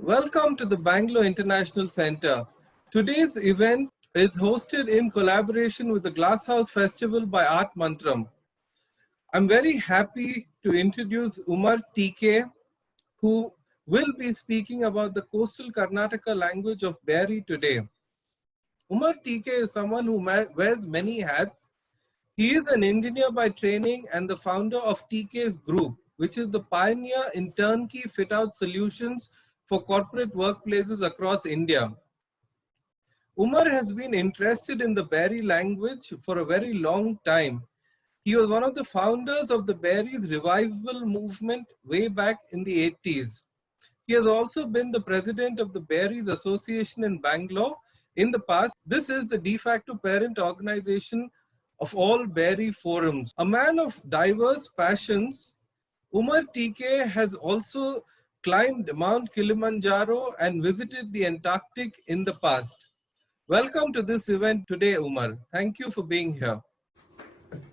Welcome to the Bangalore International Center. Today's event is hosted in collaboration with the Glasshouse Festival by Art Mantram. I'm very happy to introduce Umar Teekay, who will be speaking about the coastal Karnataka language of Beary today. Umar Teekay is someone who wears many hats. He is an engineer by training and the founder of TK's Group, which is the pioneer in turnkey fit-out solutions for corporate workplaces across India. Umar has been interested in the Beary language for a very long time. He was one of the founders of the Bearys revival movement way back in the 80s. He has also been the president of the Bearys Association in Bangalore in the past. This is the de facto parent organization of all Beary forums. A man of diverse passions, Umar Teekay has also climbed Mount Kilimanjaro and visited the Antarctic in the past. Welcome to this event today, Umar. Thank you for being here.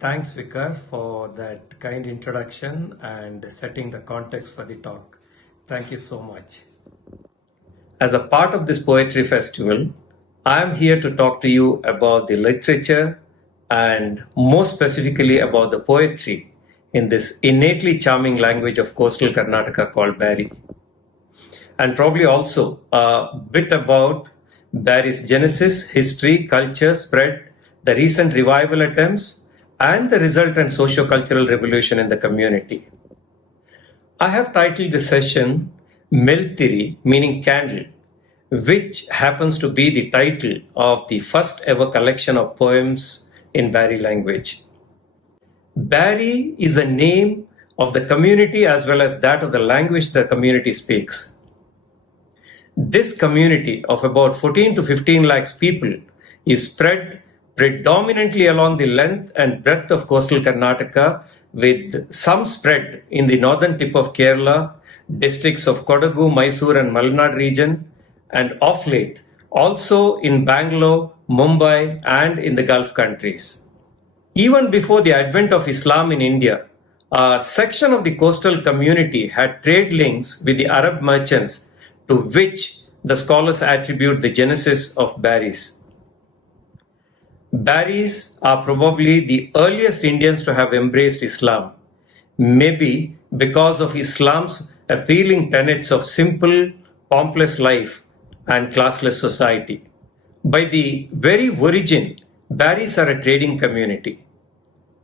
Thanks, Vikar, for that kind introduction and setting the context for the talk. Thank you so much. As a part of this poetry festival, I am here to talk to you about the literature and more specifically about the poetry in this innately charming language of coastal Karnataka called Beary. And probably also a bit about Beary's genesis, history, culture, spread, the recent revival attempts, and the resultant socio-cultural revolution in the community. I have titled this session MELTHIRI, meaning candle, which happens to be the title of the first ever collection of poems in Beary language. Beary is a name of the community as well as that of the language the community speaks. This community of about 14 to 15 lakhs people is spread predominantly along the length and breadth of coastal Karnataka, with some spread in the northern tip of Kerala, districts of Kodagu, Mysore and Malnad region, and of late also in Bangalore, Mumbai and in the Gulf countries. Even before the advent of Islam in India, a section of the coastal community had trade links with the Arab merchants, to which the scholars attribute the genesis of Bearys. Bearys are probably the earliest Indians to have embraced Islam, maybe because of Islam's appealing tenets of simple, pompless life and classless society. By the very origin, Bearys are a trading community.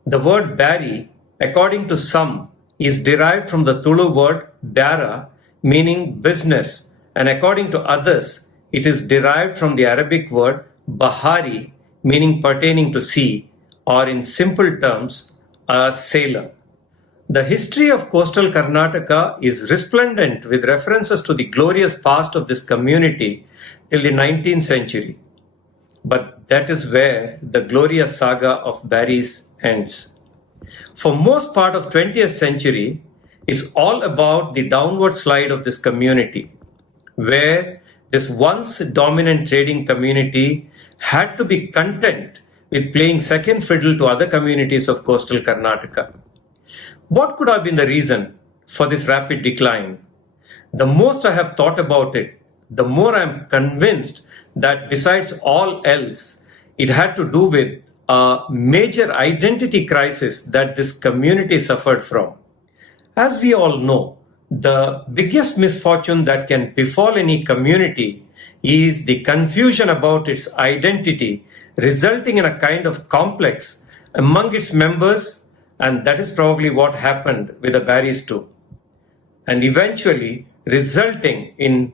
The word Beary, according to some, is derived from the Tulu word Bara, meaning business, and according to others, it is derived from the Arabic word Bahari, meaning pertaining to sea, or in simple terms, a sailor. The history of coastal Karnataka is resplendent with references to the glorious past of this community till the 19th century. But that is where the glorious saga of Bearys ends. For most part of 20th century is all about the downward slide of this community, where this once dominant trading community had to be content with playing second fiddle to other communities of coastal Karnataka. What could have been the reason for this rapid decline? The most I have thought about it, the more I am convinced that besides all else, it had to do with a major identity crisis that this community suffered from. As we all know, the biggest misfortune that can befall any community is the confusion about its identity, resulting in a kind of complex among its members, and that is probably what happened with the Bearys too, and eventually resulting in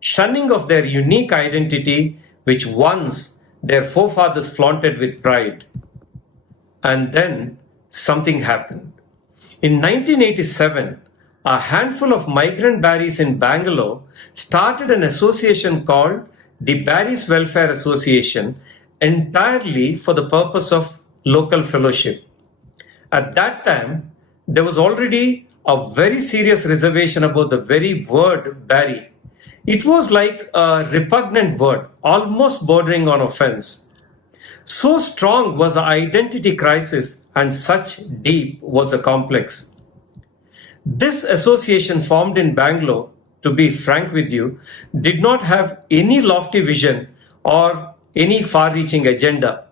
shunning of their unique identity, which once their forefathers flaunted with pride. And then something happened. In 1987, a handful of migrant Bearys in Bangalore started an association called the Bearys Welfare Association, entirely for the purpose of local fellowship. At that time, there was already a very serious reservation about the very word Beary. It was like a repugnant word, almost bordering on offense. So strong was the identity crisis and such deep was the complex. This association formed in Bangalore to be frank with you, did not have any lofty vision or any far-reaching agenda.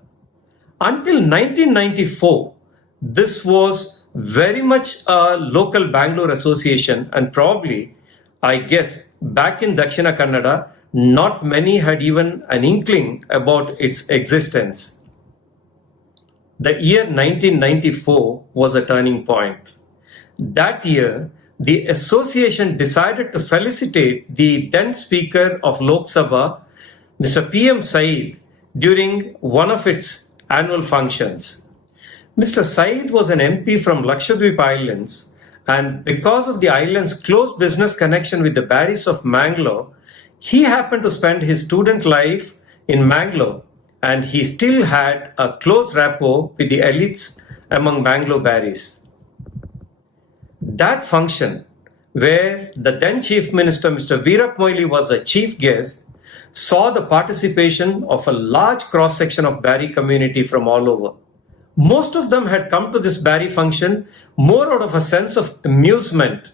Until 1994, this was very much a local Bangalore association, and probably, I guess, back in Dakshina Kannada, not many had even an inkling about its existence. The year 1994 was a turning point. That year, the association decided to felicitate the then Speaker of Lok Sabha, Mr. P.M. Saeed, during one of its annual functions. Mr. Saeed was an MP from Lakshadweep Islands, and because of the island's close business connection with the Bearys of Mangalore, he happened to spend his student life in Mangalore, and he still had a close rapport with the elites among Bangalore Bearys. That function, where the then Chief Minister Mr. Veerap Moily was the chief guest, saw the participation of a large cross-section of Beary community from all over. Most of them had come to this Beary function more out of a sense of amusement,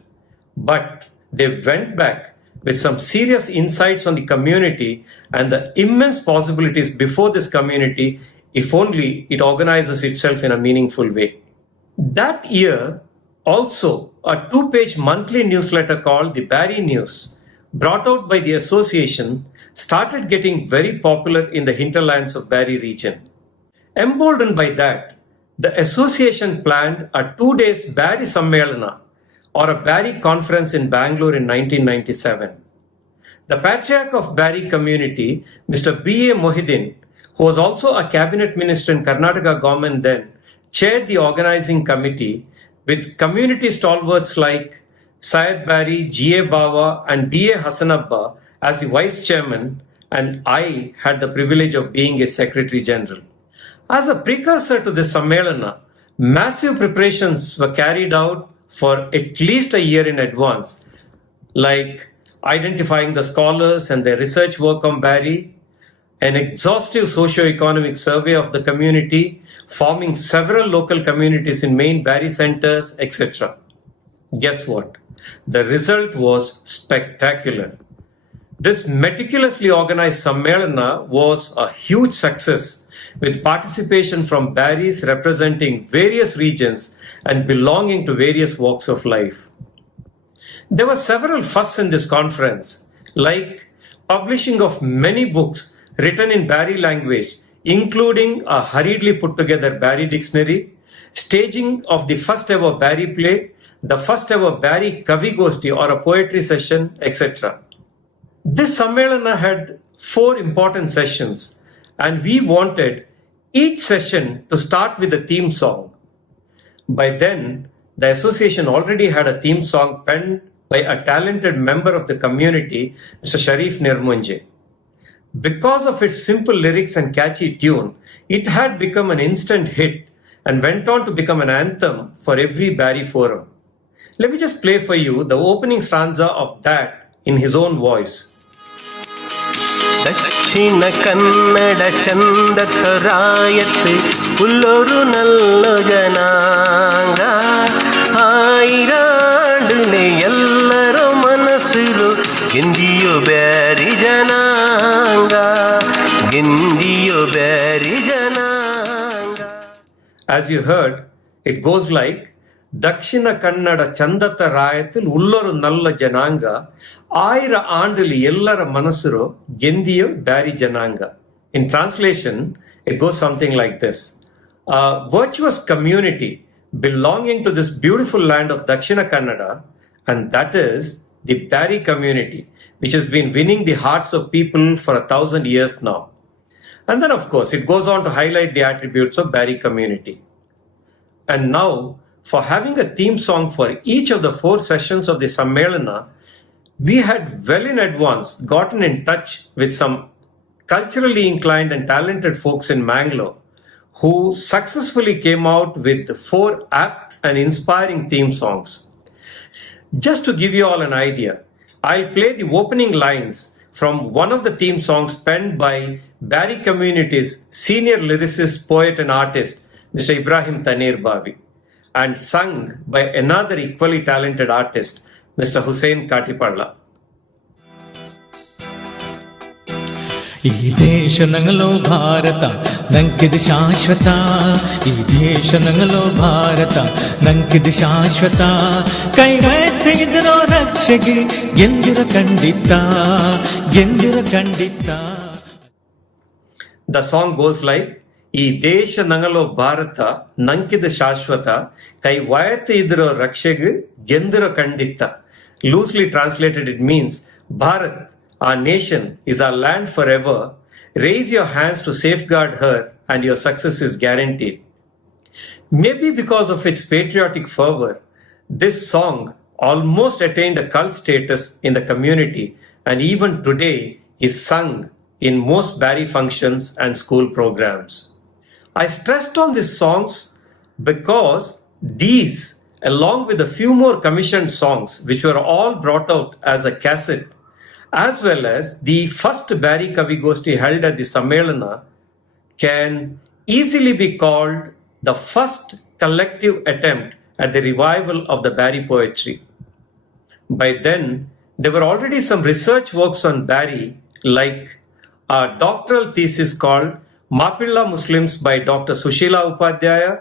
but they went back with some serious insights on the community and the immense possibilities before this community if only it organizes itself in a meaningful way. That year, also, a 2-page monthly newsletter called the Beary News, brought out by the association, started getting very popular in the hinterlands of Beary region. Emboldened by that, the association planned a 2-day Beary Sammelana, or a Beary conference in Bangalore in 1997. The Patriarch of Beary community, Mr. B.A. Mohideen, who was also a cabinet minister in Karnataka government then, chaired the organizing committee with community stalwarts like Syed Beary, G.A. Bawa and B.A. Hassanabba as the vice chairman, and I had the privilege of being its secretary general. As a precursor to this Sammelana, massive preparations were carried out for at least a year in advance, like identifying the scholars and their research work on Beary, an exhaustive socio-economic survey of the community, forming several local communities in main Beary centers, etc. Guess what? The result was spectacular. This meticulously organized Sammelana was a huge success, with participation from Bearys representing various regions and belonging to various walks of life. There were several firsts in this conference, like publishing of many books written in Beary language, including a hurriedly put together Beary dictionary, staging of the first ever Beary play, the first ever Beary Kavigosti or a poetry session, etc. This Sammelana had 4 important sessions, and we wanted each session to start with a theme song. By then, the association already had a theme song penned by a talented member of the community, Mr. Sharif Nirmunje. Because of its simple lyrics and catchy tune, it had become an instant hit and went on to become an anthem for every Beary forum. Let me just play for you the opening stanza of that in his own voice. Dakshina Kannada ಚಂದದ ರಾಯತ್ ಉಲ್ಲೊರು ನಲ್ಲ ಜನಾಂಗ ಆಯಿರಾಂಡುನೆ ಎಲ್ಲರ ಮನಸ್ಸಿರು ಗೆಂದಿಯೋ ಬ್ಯಾರಿ ಜನಾಂಗ ಗೆಂದಿಯೋ ಬ್ಯಾರಿ ಜನಾಂಗ. As you heard, it goes like Dakshina Kannada Chandata Rayathil Ulloru Nalla Jananga Ayira Andili Ellara Manasuru Gendiyo Beary Jananga. In translation, it goes something like this. A virtuous community belonging to this beautiful land of Dakshina Kannada, and that is the Beary community, which has been winning the hearts of people for 1,000 years now. And then, of course, it goes on to highlight the attributes of Beary community. And now, for having a theme song for each of the 4 sessions of the Sammelana, we had well in advance gotten in touch with some culturally inclined and talented folks in Mangalore who successfully came out with 4 apt and inspiring theme songs. Just to give you all an idea, I'll play the opening lines from one of the theme songs penned by Beary community's senior lyricist, poet and artist, Mr. Ibrahim Taneer Babi, and sung by another equally talented artist, Mr. Hussain Katipalla. ಈ ದೇಶ ನಂಗಲೋ ಭಾರತ ನಂಕಿದು ಶಾಶ್ವತ, ಈ ದೇಶ ನಂಗಲೋ ಭಾರತ ನಂಕಿದು ಶಾಶ್ವತ, ಕೈಗೆತ್ತಿದ್ರೋ ರಕ್ಷೆಗೆ ಎಂದಿರ ಖಂಡಿತ, ಎಂದಿರ ಖಂಡಿತ. The song goes like, ಈ ದೇಶ ನಂಗಲೋ ಭಾರತ ನಂಕಿದ ಶಾಶ್ವತ, ಕೈ ವಾಯತ್ತ ಇದ್ರೋ ರಕ್ಷೆಗೆ ಗೆಂದಿರೋ ಖಂಡಿತ. Loosely translated, it means, Bharat, our nation, is our land forever. Raise your hands to safeguard her and your success is guaranteed. Maybe because of its patriotic fervor, this song almost attained a cult status in the community and even today is sung in most Beary functions and school programs. I stressed on these songs because these, along with a few more commissioned songs which were all brought out as a cassette, as well as the first Beary Kavigoshti held at the Sammelana, can easily be called the first collective attempt at the revival of the Beary poetry. By then, there were already some research works on Beary, like a doctoral thesis called Mapilla Muslims by Dr. Sushila Upadhyaya,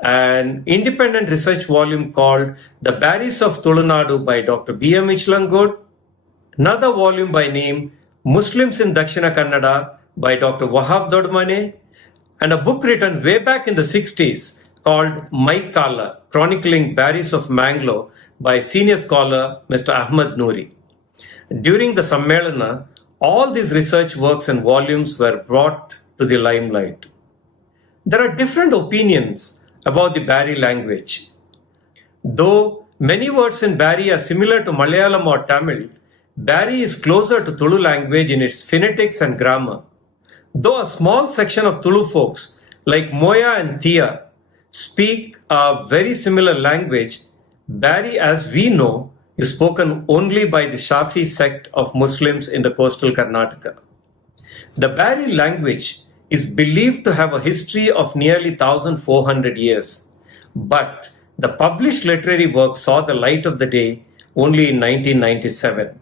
an independent research volume called The Bearys of Tulunadu by Dr. B.M. Ichlangood, another volume by name Muslims in Dakshina Kannada by Dr. Wahab Dodmane, and a book written way back in the 60s called My Kala, chronicling Bearys of Mangalore by senior scholar Mr. Ahmad Noori. During the Sammelana, all these research works and volumes were brought to the limelight. There are different opinions about the Beary language. Though many words in Beary are similar to Malayalam or Tamil, Beary is closer to Tulu language in its phonetics and grammar. Though a small section of Tulu folks like Moya and Tia speak a very similar language, Beary, as we know, is spoken only by the Shafi sect of Muslims in the coastal Karnataka. The Beary language is believed to have a history of nearly 1,400 years, but the published literary work saw the light of the day only in 1997.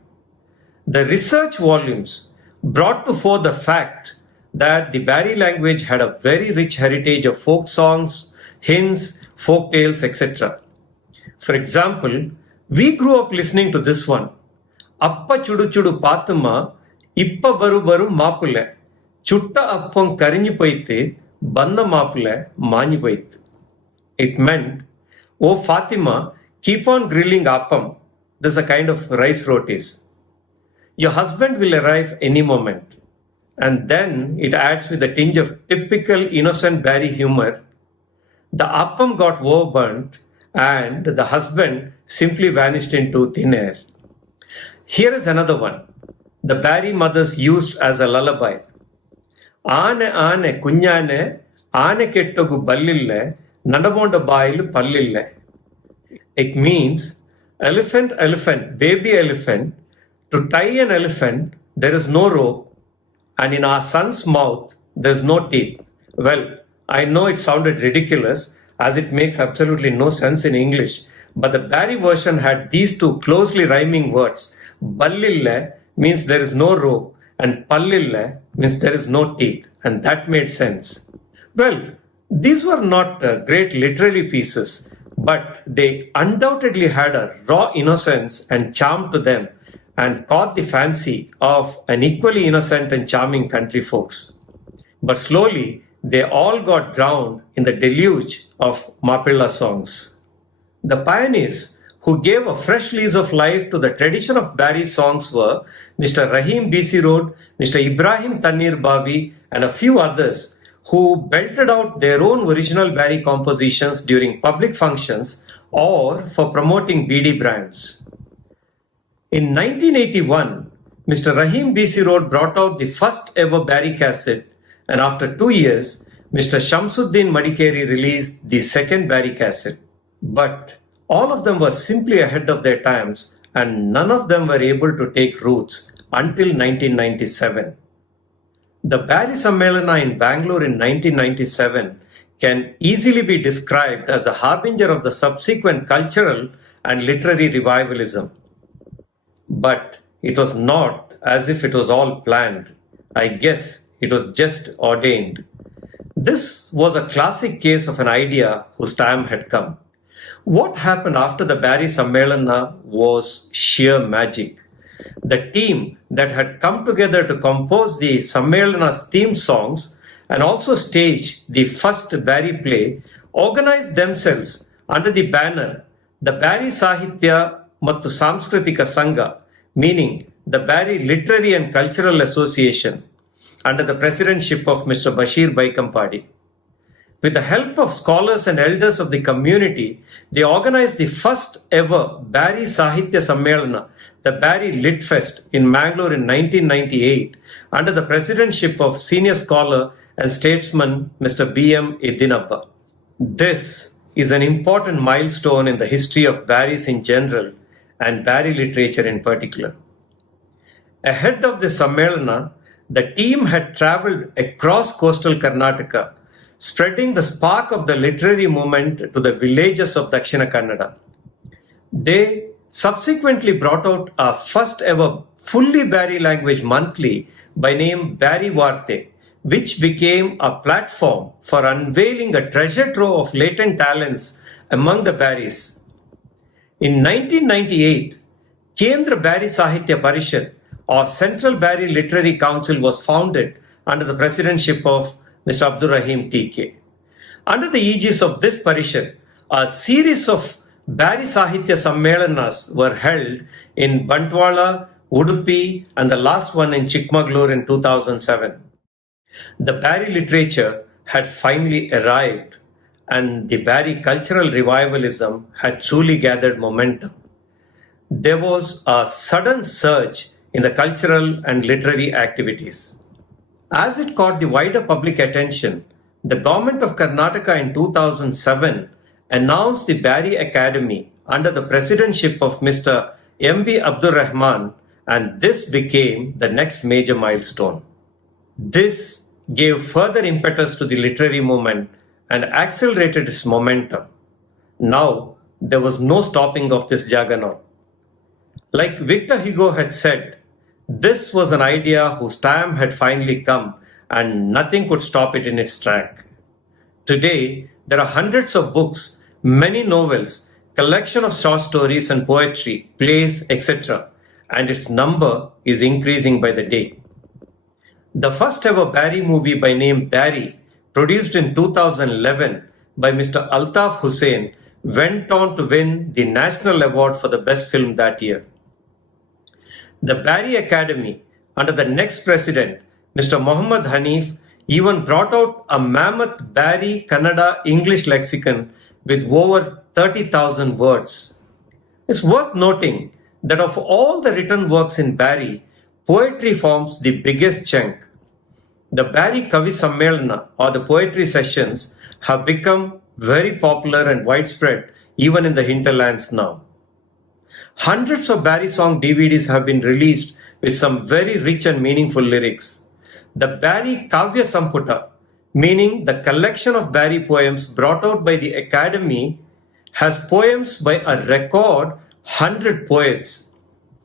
The research volumes brought to fore the fact that the Beary language had a very rich heritage of folk songs, hymns, folk tales, etc. For example, we grew up listening to this one. Appa chudu chudu pathuma, ippa baru baru mapule, chutta appam karinji poite, banda mapule, mani poite. It meant, oh Fatima, keep on grilling appam. There's a kind of rice rotis. Your husband will arrive any moment. And then it adds with a tinge of typical innocent Beary humor. The appam got overburnt and the husband simply vanished into thin air. Here is another one. The Beary mothers used as a lullaby. Aane aane kunyane, aane kettogu ballille, nadamonda bayilu pallille. It means, elephant, elephant, baby elephant, to tie an elephant, there is no rope, and in our son's mouth, there is no teeth. Well, I know it sounded ridiculous, as it makes absolutely no sense in English, but the Beary version had these two closely rhyming words. Ballille means there is no rope, and pallille means there is no teeth, and that made sense. Well, these were not great literary pieces, but they undoubtedly had a raw innocence and charm to them, and caught the fancy of an equally innocent and charming country folks. But slowly, they all got drowned in the deluge of Mapilla songs. The pioneers who gave a fresh lease of life to the tradition of Beary songs were Mr. Rahim B.C. Road, Mr. Ibrahim Tanir Babi, and a few others who belted out their own original Beary compositions during public functions or for promoting BD brands. In 1981, Mr. Rahim B.C. Road brought out the first ever Beary cassette, and after 2 years, Mr. Shamsuddin Madikeri released the second Beary cassette. But all of them were simply ahead of their times, and none of them were able to take roots until 1997. The Beary Sammelana in Bengaluru in 1997 can easily be described as a harbinger of the subsequent cultural and literary revivalism. But it was not as if it was all planned. I guess it was just ordained. This was a classic case of an idea whose time had come. What happened after the Beary Sammelana was sheer magic. The team that had come together to compose the Sammelana's theme songs and also stage the first Beary play organized themselves under the banner the Beary Sahitya Mattu Samskritika Sangha, meaning the Beary Literary and Cultural Association, under the presidency of Mr. Bashir Baikampadi. With the help of scholars and elders of the community, they organized the first ever Beary Sahitya Sammelana, the Beary Lit Fest in Bengaluru in 1998, under the presidency of senior scholar and statesman Mr. B.M. Edinappa. This is an important milestone in the history of Bearys in general and Beary literature in particular. Ahead of the Sammelana, the team had travelled across coastal Karnataka, spreading the spark of the literary movement to the villages of Dakshina Kannada. They subsequently brought out a first ever fully Beary language monthly by name Beary Varte, which became a platform for unveiling a treasure trove of latent talents among the Bearys. In 1998, Kendra Beary Sahitya Parishad, or Central Beary Literary Council, was founded under the presidency of Mr. Abdur Rahim Teekay. Under the aegis of this parishad, a series of Beary Sahitya Sammelanas were held in Bantwala, Udupi, and the last one in Chikmagalur in 2007. The Beary literature had finally arrived, and the Beary cultural revivalism had truly gathered momentum. There was a sudden surge in the cultural and literary activities. As it caught the wider public attention, the government of Karnataka in 2007 announced the Beary Academy under the presidency of Mr. M.B. Abdur Rahman, and this became the next major milestone. This gave further impetus to the literary movement and accelerated its momentum. Now, there was no stopping of this juggernaut. Like Victor Hugo had said, this was an idea whose time had finally come and nothing could stop it in its track. Today, there are hundreds of books, many novels, collection of short stories and poetry, plays, etc., and its number is increasing by the day. The first ever Beary movie by name Beary, produced in 2011 by Mr. Altaf Hussain, went on to win the National Award for the Best Film that year. The Beary Academy, under the next president, Mr. Muhammad Hanif, even brought out a mammoth Beary Kannada English lexicon with over 30,000 words. It's worth noting that of all the written works in Beary, poetry forms the biggest chunk. The Beary Kavi Sammelana, or the poetry sessions, have become very popular and widespread even in the hinterlands now. Hundreds of Beary song DVDs have been released with some very rich and meaningful lyrics. The Beary Kavya Samputa, meaning the collection of Beary poems brought out by the Academy, has poems by a record 100 poets.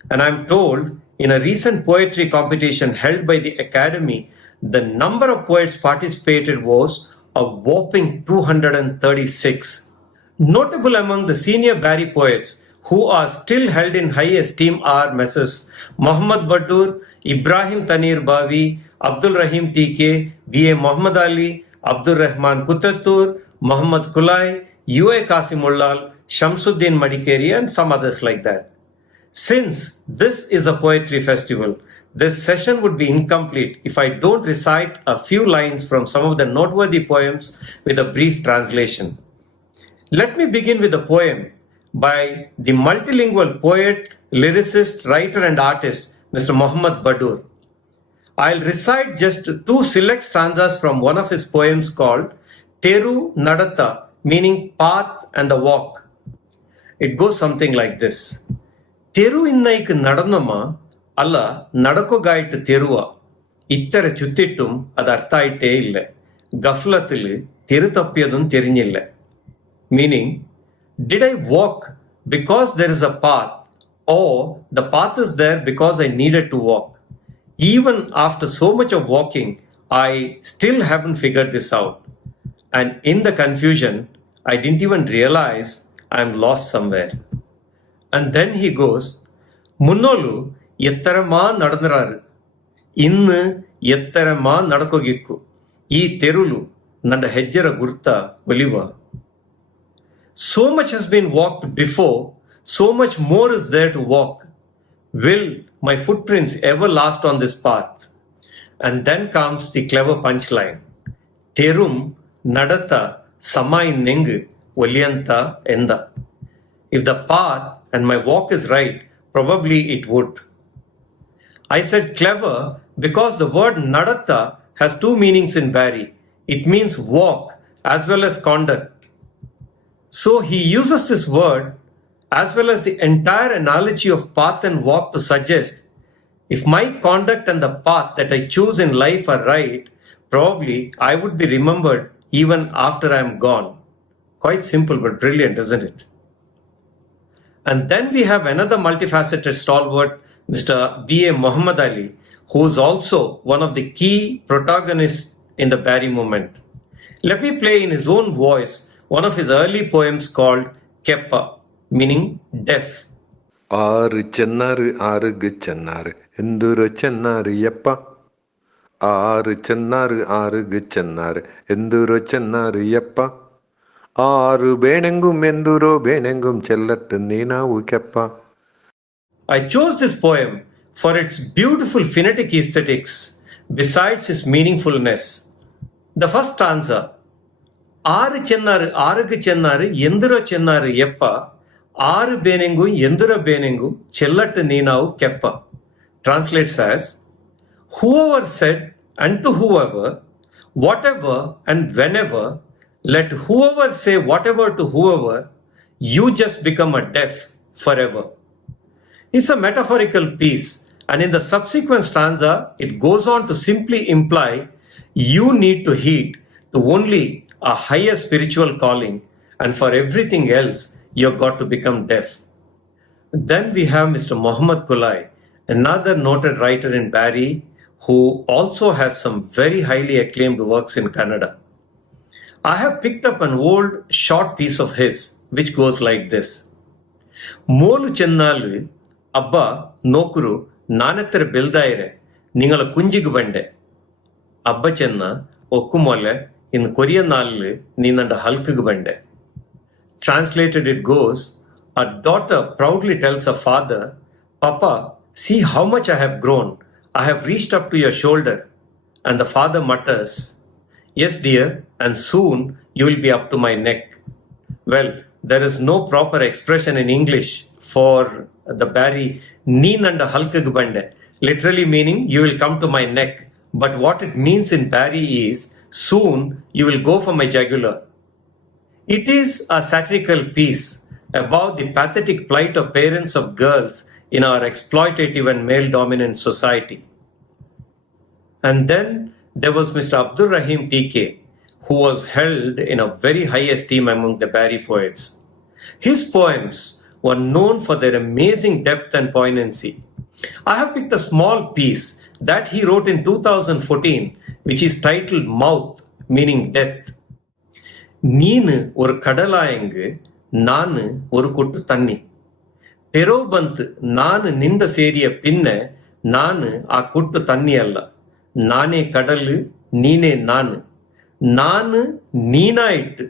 And I'm told in a recent poetry competition held by the Academy, the number of poets participated was a whopping 236. Notable among the senior Beary poets who are still held in high esteem are Messrs. Muhammad Badur, Ibrahim Tanir Bavi, Abdul Rahim Teekay, B.A. Muhammad Ali, Abdur Rahman Kutatur, Muhammad Kulai, U.A. Kasimullal, Shamsuddin Madikeri, and some others like that. Since this is a poetry festival, this session would be incomplete if I don't recite a few lines from some of the noteworthy poems with a brief translation. Let me begin with a poem by the multilingual poet, lyricist, writer and artist Mr. Muhammad Badur. I'll recite just two select stanzas from one of his poems called Teru Nadata, meaning path and the walk. It goes something like this. Teru innaik nadanama alla nadakogaitu terua. Ittara chuttittum adu arthayitte illa. Gaflathil tiruthappiyadum therinjilla. Meaning, did I walk because there is a path, or the path is there because I needed to walk? Even after so much of walking, I still haven't figured this out. And in the confusion, I didn't even realize I'm lost somewhere. And then he goes, ಮುನ್ನೋಲು ಎತ್ತರಮಾ ನಡೆದರಾರು ಇನ್ನು ಎತ್ತರಮಾ ನಡ್ಕೋಗಿಕ್ಕು ಈ ತೆರುಳು ನನ್ನ ಹೆಜ್ಜೆರ ಗುರ್ತ ಒಲಿವ. So much has been walked before, so much more is there to walk. Will my footprints ever last on this path? And then comes the clever punchline. Terum nadata samai nengu oliyanta enda. If the path and my walk is right, probably it would. I said clever because the word nadatta has two meanings in Beary. It means walk as well as conduct. So he uses this word as well as the entire analogy of path and walk to suggest if my conduct and the path that I choose in life are right, probably I would be remembered even after I am gone. Quite simple but brilliant, isn't it? And then we have another multifaceted stalwart, Mr. B.A. Muhammad Ali, who is also one of the key protagonists in the Beary movement. Let me play in his own voice one of his early poems called Keppa, meaning deaf. ஆறு சென்னாறு ஆறுகு சென்னாறு எந்துரு சென்னாறு எப்பா ஆறு சென்னாறு ஆறுகு சென்னாறு எந்துரு சென்னாறு எப்பா ஆறு ಬೇಣೆಂಗುಂ ಎಂದುರೋ ಬೇಣೆಂಗುಂ ಚೆಲ್ಲಟ್ಟು ನೀನಾವು ಕೆಪ್ಪ. I chose this poem for its beautiful phonetic aesthetics besides its meaningfulness. The first stanza, ஆறு சென்னாறு ஆறுகு சென்னாறு எந்துரோ சென்னாறு எப்ப ஆறு ಬೇನೆಂಗುಂ ಎಂದುರ ಬೇನೆಂಗುಂ ಚೆಲ್ಲಟ್ಟು ನೀನಾವು ಕೆಪ್ಪ, translates as, whoever said unto whoever, whatever and whenever, let whoever say whatever to whoever, you just become a deaf forever. It's a metaphorical piece, and in the subsequent stanza, it goes on to simply imply you need to heed to only a higher spiritual calling, and for everything else, you've got to become deaf. Then we have Mr. Muhammad Kulai, another noted writer in Beary, who also has some very highly acclaimed works in Kannada. I have picked up an old short piece of his, which goes like this. Molu ಚೆನ್ನಾಲು ಅಬ್ಬ ನೋಕರು ನಾನೆತ್ತರ ಬೆಲ್ದಾಯಿರೆ ನಿಂಗಳ ಕುಂಜಿಗೆ ಬಂಡೆ ಅಬ್ಬ ಚೆನ್ನ ಒಕ್ಕು ಮೊಲೆ ಇನ್ನು ಕೊರಿಯ ನಾಲ್ಲು ನೀನಂಡ ಹಲ್ಕಿಗೆ ಬಂಡೆ. Translated it goes, a daughter proudly tells her father, Papa, see how much I have grown. I have reached up to your shoulder. And the father mutters, Yes, dear, and soon you will be up to my neck. Well, there is no proper expression in English for the Beary neenanda halkag bande, literally meaning you will come to my neck. But what it means in Beary is, soon you will go for my jugular. It is a satirical piece about the pathetic plight of parents of girls in our exploitative and male-dominant society. And then there was Mr. Abdul Rahim Teekay, who was held in a very high esteem among the Beary poets. His poems were known for their amazing depth and poignancy. I have picked a small piece that he wrote in 2014, which is titled Mouth, meaning death. ನೀನು ஒரு கடலாயங்கு ನಾನು ஒரு ಕೊಟ್ಟು ತನ್ನಿ ತೆರೋ ಬಂತು ನಾನು ನಿಂದ ಸೇರಿಯ pin ನಾನು ಆ ಕೊಟ್ಟು ತನ್ನಿ ಅಲ್ಲ ನಾನೇ ಕಡಲು ನೀನೇ ನಾನು ನೀನಾಯಿಟ್ಟು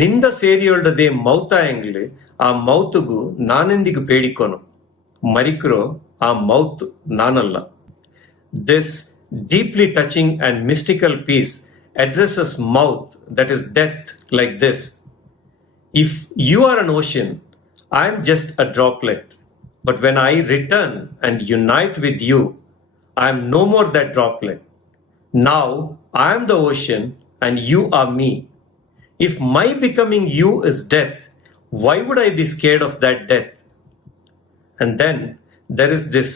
ನಿಂದ ಸೇರಿಯೊಳ್ಳದೆ ಮೌತಾಯಂಗ್ಲು ಆ ಮೌತುಗು ನಾನೆಂದಿಗೂ ಪೇಡಿಕೊನು ಮರಿಕ್ರೋ ಆ ಮೌತ್ ನಾನಲ್ಲ. This deeply touching and mystical piece addresses mouth, that is death, like this. If you are an ocean, I am just a droplet. But when I return and unite with you, I am no more that droplet. Now I am the ocean and you are me. If my becoming you is death, why would I be scared of that death? And then there is this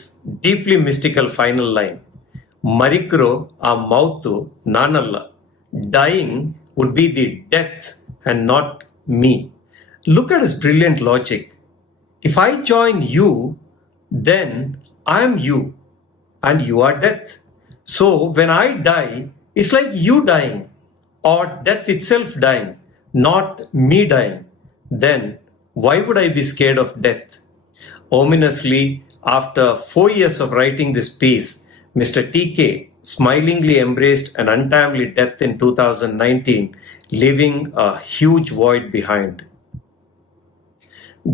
deeply mystical final line. Marikro a mautu nanalla. Dying would be the death and not me. Look at his brilliant logic. If I join you, then I am you. and you are death. So when I die, it's like you dying or death itself dying, not me dying. Then why would I be scared of death? Ominously, after 4 years of writing this piece, Mr. Teekay smilingly embraced an untimely death in 2019, leaving a huge void behind.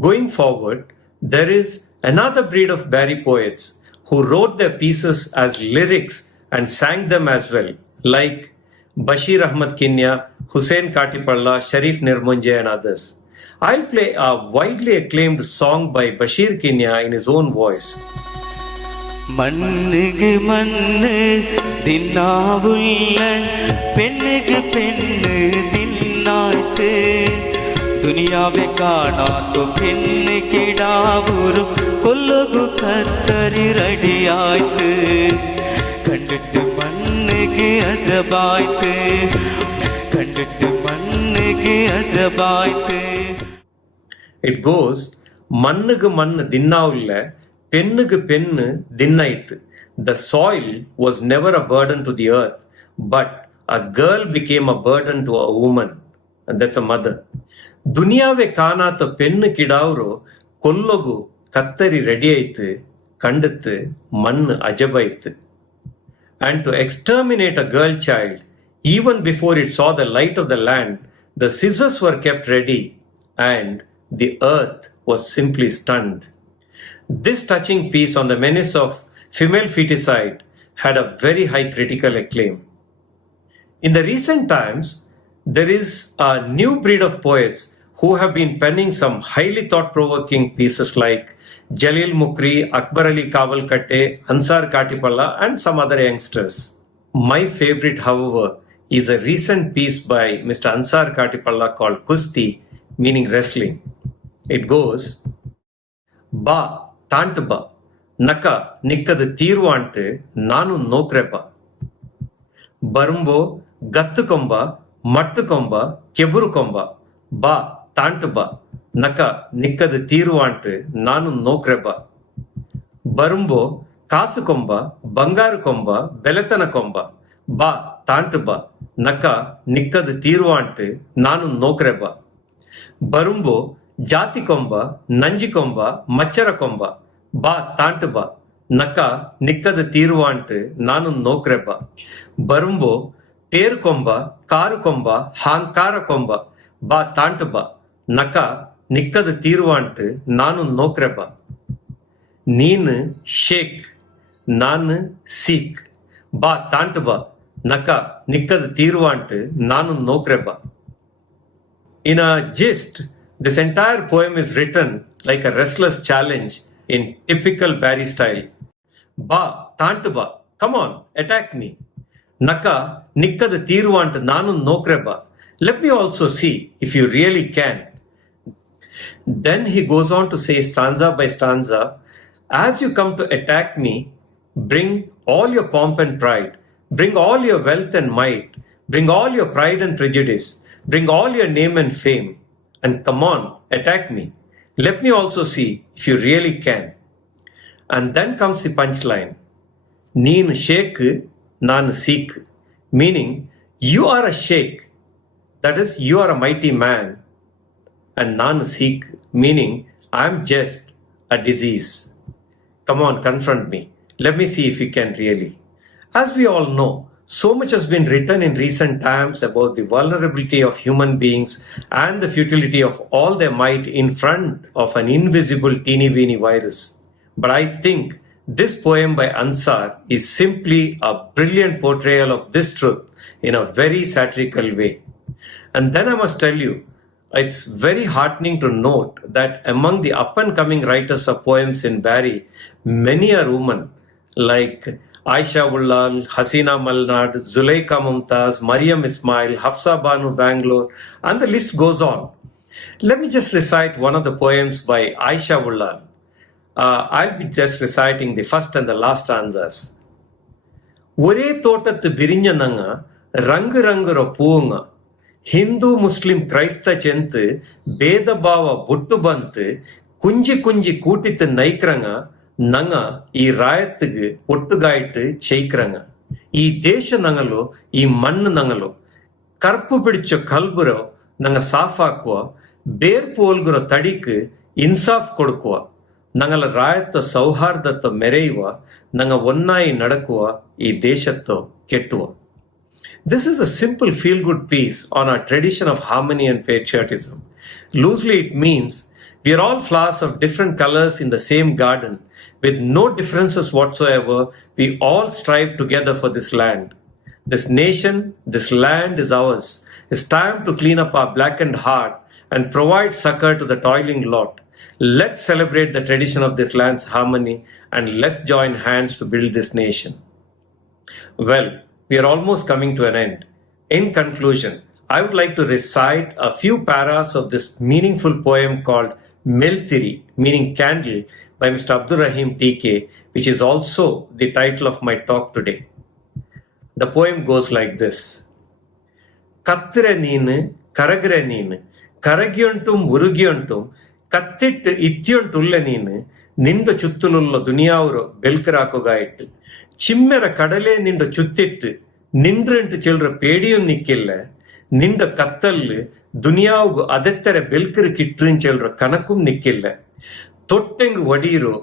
Going forward, there is another breed of Beary poets who wrote their pieces as lyrics and sang them as well, like Bashir Ahmad Kinya, Hussein Katipalla, Sharif Nirmunje and others. I'll play a widely acclaimed song by Bashir Kinya in his own voice. மண்ணுக்கு மண்ணு தின்னாவுள்ள பெண்ணுக்கு பெண்ணு தின்னாட்டு துனியாவே காணாட்டு பெண்ணு கிடாவூரும் கொல்லுகு கத்தரி ரடியாய்த்து கண்டுட்டு மண்ணுக்கு அஜபாய்த்து கண்டுட்டு மண்ணுக்கு அஜபாய்த்து. It goes, மண்ணுக்கு மண்ணு தின்னாவுள்ள பெண்ணுக்கு பெண்ணு தின்னாய்த்து. The soil was never a burden to the earth, but a girl became a burden to a woman, and that's a mother. ದುನಿಯಾವೆ ಕಾಣಾತ ಪೆಣ್ಣು ಕಿಡಾವ್ರು ಕೊಲ್ಲೊಗು ಕತ್ತರಿ ರೆಡಿಯಾಯ್ತು ಕಂಡತ್ತು ಮಣ್ಣು ಅಜಬಾಯ್ತು. And to exterminate a girl child, even before it saw the light of the land, the scissors were kept ready and the earth was simply stunned. This touching piece on the menace of female feticide had a very high critical acclaim. In the recent times, there is a new breed of poets who have been penning some highly thought-provoking pieces like Jalil Mukri, Akbar Ali Kavalkatte, Ansar Katipalla and some other youngsters. My favorite, however, is a recent piece by Mr. Ansar Katipalla called Kusti, meaning wrestling. It goes, Ba ತಾಂಟ್ ಬಾ ನಕ ನಿಕ್ಕದ ತೀರ್ವಾಂಟ್ ನಾನು ನೋಕ್ರೆ ಬಾ ಬರುಂಬೋ ಗತ್ತು ಕೊಂಬ ಮಟ್ಟು ಕೊಂಬ ಕೆಬುರು ಕೊಂಬ ಬಾ ತಾಂಟ್ ಬಾ ನಕ ನಿಕ್ಕದ ತೀರ್ವಾಂಟ್ ನಾನು ನೋಕ್ರೆ ಬಾ ಬರುಂಬೋ ಕಾಸು ಕೊಂಬ ಬಂಗಾರು ಕೊಂಬ ಬೆಲೆತನ ಕೊಂಬ ಬಾ ತಾಂಟ್ ಬಾ ನಕ ನಿಕ್ಕದ ತೀರ್ವಾಂಟ್ ನಾನು ನೋಕ್ರೆ ಬಾ ಬರುಂಬೋ ಜಾತಿ ಕೊಂಬ ನಂಜಿ ಕೊಂಬ ಮಚ್ಚರ ಕೊಂಬ ಬಾ ತಾಂಟ್ ಬಾ ನಕ ನಿಕ್ಕದ ತೀರುವಾಂಟ್ ನಾನು ನೋಕ್ರೆ ಬಾ ಬರುಂಬೋ ತೇರು ಕೊಂಬ ಕಾರು ಕೊಂಬ ಹಾಂಕಾರ ಕೊಂಬ ಬಾ ತಾಂಟ್ ಬಾ ನಕ ನಿಕ್ಕದ ತೀರುವಾಂಟ್ ನಾನು ನೋಕ್ರೆ ಬಾ ನೀನು ಶೇಖ್ ನಾನು ಸೀಖ್ ಬಾ ತಾಂಟ್ ಬಾ ನಕ ನಿಕ್ಕದ ತೀರುವಾಂಟ್ ನಾನು ನೋಕ್ರೆ ಬಾ. In a gist, this entire poem is written like a restless challenge in typical Beary style. Ba, tantu ba, come on, attack me. Naka, nikkada tiruvant nanu nokre ba. Let me also see if you really can. Then he goes on to say stanza by stanza, as you come to attack me, bring all your pomp and pride, bring all your wealth and might, bring all your pride and prejudice, bring all your name and fame, and come on, attack me. Let me also see if you really can. And then comes the punchline. Neen sheikh, nan sikh. Meaning, you are a sheikh. That is, you are a mighty man. And nan sikh, meaning, I am just a disease. Come on, confront me. Let me see if you can really. As we all know, so much has been written in recent times about the vulnerability of human beings and the futility of all their might in front of an invisible teeny-weeny virus. But I think this poem by Ansar is simply a brilliant portrayal of this truth in a very satirical way. And then I must tell you, it's very heartening to note that among the up-and-coming writers of poems in Beary, many are women, like Aisha Ullal, Hasina Malnad, Zuleika Mumtaz, Mariam Ismail, Hafsa Banu Bangalore, and the list goes on. Let me just recite one of the poems by Aisha Ullal. I'll be just reciting the first and the last stanzas. ஒரே தோட்டத்து பிரிஞ்சனங்க ರಂಗು ರಂಗರ ಪೂಂಗ Hindu Muslim ಕ್ರೈಸ್ತ ಚೆಂತು ಭೇದ ಭಾವ ಬುಟ್ಟು ಬಂತು ಕುಂಜಿ ಕುಂಜಿ ಕೂಟಿತ್ತು ನೈಕ್ರಂಗ ನಂಗ ಈ ರಾಯತ್ತಿಗೆ ಒಟ್ಟುಗಾಯಿಟ್ಟು ಚೈಕ್ರಂಗ ಈ ದೇಶ ನಂಗಲು ಈ ಮಣ್ಣು ನಂಗಲು ಕರ್ಪು ಪಿಡಿಚೋ ಕಲ್ಬುರೋ ನಂಗ ಸಾಫ್ ಹಾಕುವ ಬೇರ್ ಪೋಲ್ಗುರೋ ತಡಿಕ್ ಇನ್ಸಾಫ್ ಕೊಡುಕುವ ನಂಗಲ ರಾಯತ್ತ ಸೌಹಾರ್ದತ್ತೋ ಮೆರೆಯುವ ನಂಗ ಒನ್ನಾಯಿ ನಡಕುವ ಈ ದೇಶತ್ತೋ ಕೆಟ್ಟುವ. This is a simple feel-good piece on our tradition of harmony and patriotism. Loosely it means we are all flowers of different colors in the same garden. With no differences whatsoever, we all strive together for this land. This nation, this land is ours. It's time to clean up our blackened heart and provide succor to the toiling lot. Let's celebrate the tradition of this land's harmony and let's join hands to build this nation. Well, we are almost coming to an end. In conclusion, I would like to recite a few paras of this meaningful poem called MELTHIRI, meaning candle, by Mr. Abdul Rahim Teekay, which is also the title of my talk today. The poem goes like this. Kattira neenu, karagire neenu, karagiyontum urugiyontum, ಕತ್ತಿಟ್ಟು ಇತ್ಯೊಂಟುಳ್ಳ ನೀನು ನಿಂದ ಚುತ್ತಲುಳ್ಳ ದುನಿಯಾವರು ಬೆಲ್ಕರಾಕೋಗಾಯಿಟ್ಟು ಚಿಮ್ಮೆರ ಕಡಲೆ ನಿಂದ ಚುತ್ತಿಟ್ಟು ನಿಂಡ್ರೆಂಟು ಚಿಲ್ರ ಪೇಡಿಯೂ ನಿಕ್ಕಿಲ್ಲ ನಿಂದ ಕತ್ತಲ್ಲು ದುನಿಯಾவுக்கு ಅದೆತ್ತರ ಬೆಲ್ಕರು ಕಿಟ್ರಿನ್ ಚಿಲ್ರ ಕನಕುಂ ನಿಕ್ಕಿಲ್ಲ ತೊಟ್ಟೆಂಗು ಒಡೀರೋ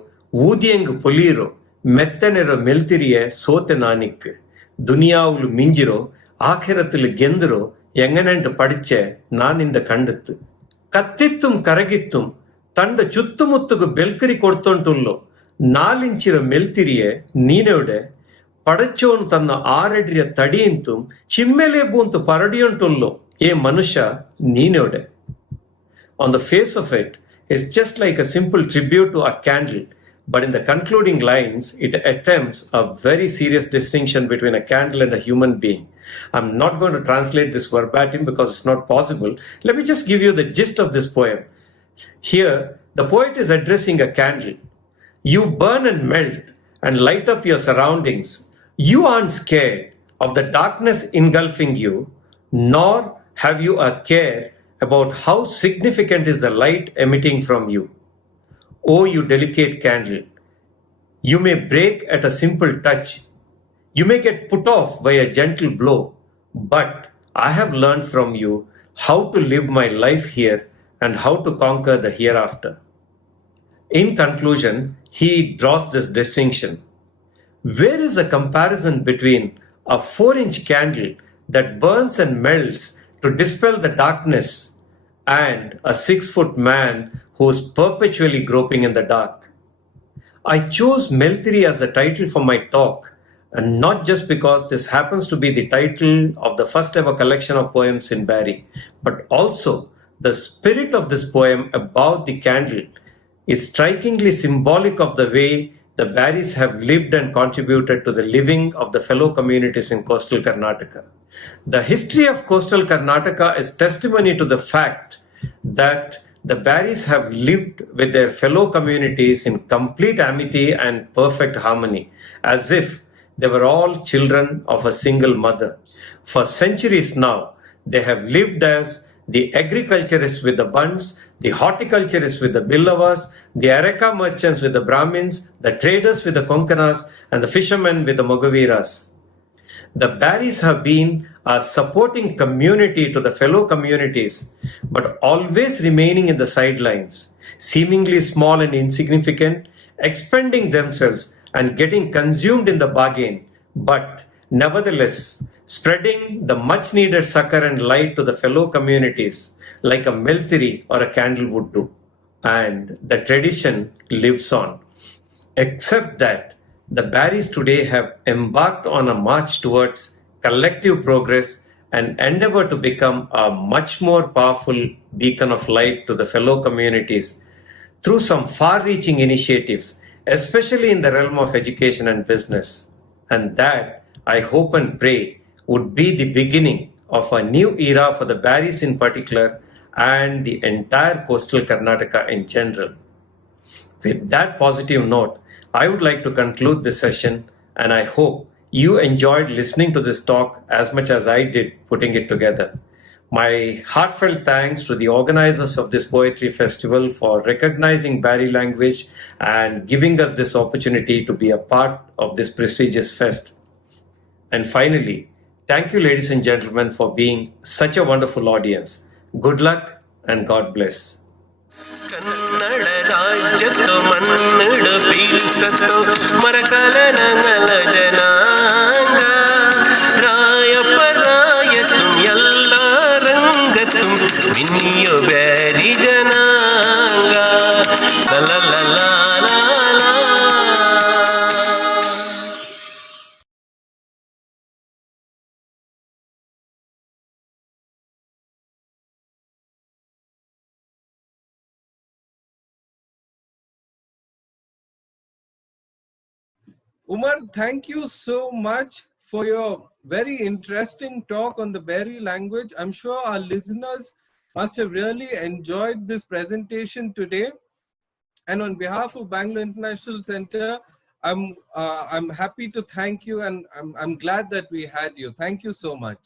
ಊದಿಯಂಗು ಪೊಲೀರೋ ಮೆತ್ತನೆರೋ ಮೆಲ್ತಿರಿಯ ಸೋತೆ ನಾನಿಕ್ ದುನಿಯಾವುಲು ಮಿಂಜಿರೋ ಆಖಿರத்தில் ಗೆಂದರೋ ಎಂಗನೆಂಟು ಪಡಿಚೆ ನಾನಿಂದ ಕಂಡತ್ತು ಕತ್ತಿತ್ತುಂ ಕರಗಿತ್ತುಂ ತಂಡ ಚುತ್ತುಮುತ್ತುಗು ಬೆಲ್ಕರಿ ಕೊಡ್ತೊಂಟುಲ್ಲೋ 4 ಇಂಚಿರ ಮೆಲ್ತಿರಿಯೆ ನೀನೆವಡೆ ಪಡಚೋನ್ ತನ್ನ 6 ಅಡಿಯ ತಡಿಯಿಂತುಂ ಚಿಮ್ಮೆಲೆ ಬೂಂತು ಪರಡಿಯೊಂಟುಲ್ಲೋ ಏ ಮನುಷ್ಯ ನೀನೆವಡೆ. On the face of it, it's just like a simple tribute to a candle, but in the concluding lines, it attempts a very serious distinction between a candle and a human being. I'm not going to translate this verbatim because it's not possible. Let me just give you the gist of this poem. Here, the poet is addressing a candle. You burn and melt and light up your surroundings. You aren't scared of the darkness engulfing you, nor have you a care about how significant is the light emitting from you. Oh, you delicate candle, you may break at a simple touch. You may get put off by a gentle blow, but I have learned from you how to live my life here and how to conquer the hereafter. In conclusion, he draws this distinction. Where is the comparison between a 4-inch candle that burns and melts to dispel the darkness and a 6-foot man who is perpetually groping in the dark? I chose MELTHIRI as the title for my talk, and not just because this happens to be the title of the first ever collection of poems in Beary, but also the spirit of this poem about the candle is strikingly symbolic of the way the Bearys have lived and contributed to the living of the fellow communities in coastal Karnataka. The history of coastal Karnataka is testimony to the fact that the Bearys have lived with their fellow communities in complete amity and perfect harmony, as if they were all children of a single mother. For centuries now, they have lived as the agriculturists with the Bunds, the horticulturists with the Billavas, the Areca merchants with the Brahmins, the traders with the Konkanas, and the fishermen with the Mogaviras. The Bearys have been a supporting community to the fellow communities, but always remaining in the sidelines, seemingly small and insignificant, expending themselves and getting consumed in the bargain, but nevertheless spreading the much needed succor and light to the fellow communities like a MELTHIRI or a candle would do. And the tradition lives on. Except that the Bearys today have embarked on a march towards collective progress and endeavor to become a much more powerful beacon of light to the fellow communities through some far-reaching initiatives, especially in the realm of education and business. And that, I hope and pray, would be the beginning of a new era for the Bearys in particular and the entire coastal Karnataka in general. With that positive note, I would like to conclude this session, and I hope you enjoyed listening to this talk as much as I did putting it together. My heartfelt thanks to the organizers of this poetry festival for recognizing Beary language and giving us this opportunity to be a part of this prestigious fest. And finally, thank you, ladies and gentlemen, for being such a wonderful audience. Good luck and God bless. Kannada ರಾಜ್ಯತ್ತು ಮನ್ನಡ ಪೀರಿಸತ್ತು ಮರಕಲನಂಗಲ ಜನಾಂಗ ರಾಯಪ್ಪ ರಾಯತು ಎಲ್ಲ ರಂಗತ್ತು ಮಿನ್ನಿಯೋ ಬ್ಯಾರಿ ಜನಾಂಗ ಲಲಲಲಾ Umar, thank you so much for your very interesting talk on the Beary language. I'm sure our listeners must have really enjoyed this presentation today. And on behalf of Bangalore International Center, I'm happy to thank you, and I'm glad that we had you. Thank you so much.